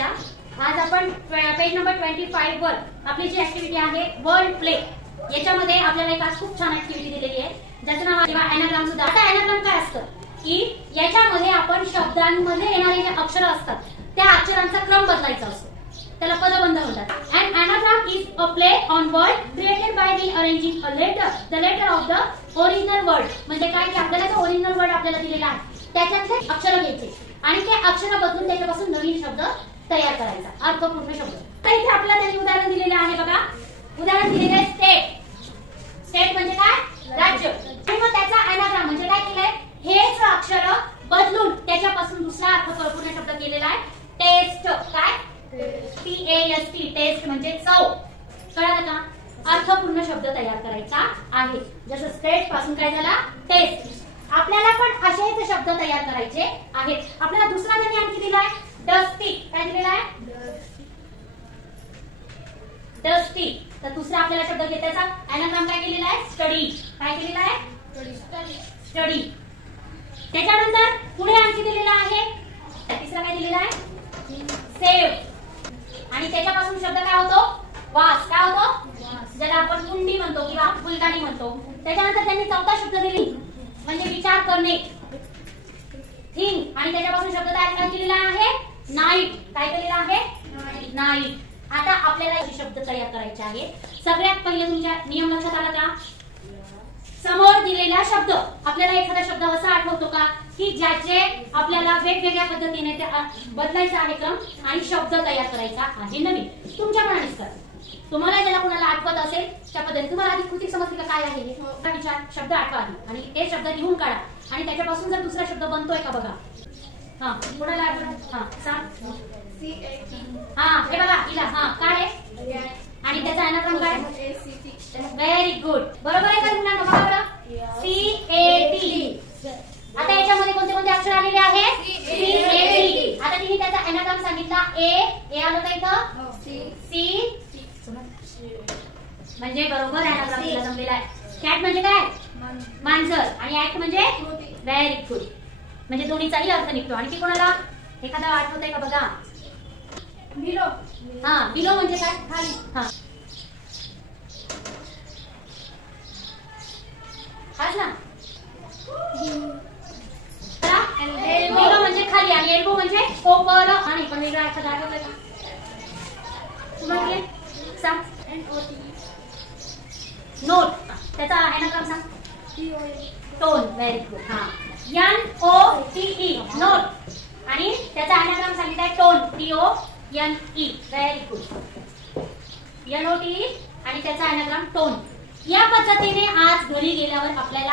द्या. आज आपण पेज नंबर 25 वर आपली जी ऍक्टिव्हिटी आहे वर्ड प्ले, याच्यामध्ये आपल्याला एक आज खूप छान ऍक्टिव्हिटी दिलेली आहे ज्याचं नाव आहे एनाग्राम सुद्धा. आता एनाग्राम काय असतं की याच्यामध्ये आपण शब्दांमध्ये येणारे जे अक्षर असतात त्या अक्षरांचा क्रम बदलायचा असतो, त्याला पदबंध म्हणतात. And anagram is a play on word created by rearranging a letter the letter of the original word. म्हणजे काय की आपल्याला जो ओरिजिनल वर्ड आपल्याला दिलेला आहे त्याच्यातले अक्षर घ्यायचे आणि ते अक्षर बदलून त्याच्यापासून नवीन शब्द तयार करायचा, अर्थपूर्ण शब्द. तर इथे आपल्याला त्यांनी उदाहरण दिलेले आहे बघा. उदाहरण दिलेले आहे स्टेट. स्टेट म्हणजे काय? राज्य. आणि मग त्याचा एनाग्राम म्हणजे काय केलंय, हेच अक्षर बदलून त्याच्यापासून दुसरा अर्थपूर्ण शब्द केलेला आहे टेस्ट. काय? TAST. टेस्ट म्हणजे चव. कळलं का? अर्थपूर्ण शब्द तयार करायचा आहे. जसं स्टेट पासून काय झाला टेस्ट. आपल्याला पण असेच शब्द तयार करायचे आहेत. आपल्याला दुसरा त्यांनी आणखी दिलाय डस्टी. काय दिलेला आहे? डस्टी. तर दुसरा आपल्याला शब्द घेत त्याचा एनाग्राम काय केलेला आहे स्टडी. काय केलेला आहे स्टडी. त्याच्यानंतर पुढे आणखी दिलेला आहे तिसरा काय दिलेला आहे सेव. आणि त्याच्यापासून शब्द काय होतो वास. काय होतो? ज्याला आपण कुंडी म्हणतो किंवा फुलदाणी म्हणतो. त्याच्यानंतर त्यांनी चौथा शब्द दिली म्हणजे विचार करणे थिंक. आणि त्याच्यापासून शब्द तयार केलेला आहे नाईट. काय केलेला आहे नाईट. आता आपल्याला शब्द तयार करायचे आहे. सगळ्यात पहिले तुमच्या नियम लक्षात आला का? समोर दिलेला शब्द आपल्याला एखादा शब्द असा आठवतो का की ज्याचे आपल्याला वेगवेगळ्या पद्धतीने ते बदलायचा आहे क्रम आणि शब्द तयार करायचा आहे नवीन. तुमच्या मनानेच करा. तुम्हाला ज्याला कोणाला आठवत असेल त्या पद्धतीने तुम्हाला आधी कृती समजली का काय आहे हे विचार शब्द आठवा आधी आणि ते शब्द लिहून काढा आणि त्याच्यापासून जर दुसरा शब्द बनतोय का बघा. हा कोणाला आठवत? हा सांग. हा हे बघा इला. हा काय आहे आणि त्याचा एनाग्राम काय? Very good. बरोबर आहे का मुलांना? बघा बरं CAT. आता याच्यामध्ये कोणते कोणते अक्षर आलेले आहेत CAT. आता तिने त्याचा एनाग्राम सांगितला ए आलं का इथं C म्हणजे बरोबर एनाग्राम तिला जमलेला आहे. कॅट म्हणजे काय? मांजर. आणि ऍक्ट म्हणजे व्हेरी गुड. म्हणजे दोन्हीचाही अर्थ निघतो. आणखी कोणाला एखादा आठवत आहे का बघा? बिलो. हा बिलो म्हणजे काय? खाली. हा हाच ना. बिलो म्हणजे खाली आणि एल्बो म्हणजे कोपर. आणि पण वेगळा अर्थ दाखवलाय का तुम्हाला? सांग. नोट. त्याचा एनाग्राम सांग. टोन. Very good. हा NOTE नोट. आणि त्याचा एनाग्राम सांगितलाय tone TONE. Very good. NOTE आणि त्याचा एनाग्राम टोन. या पद्धतीने आज घरी गेल्यावर आपल्याला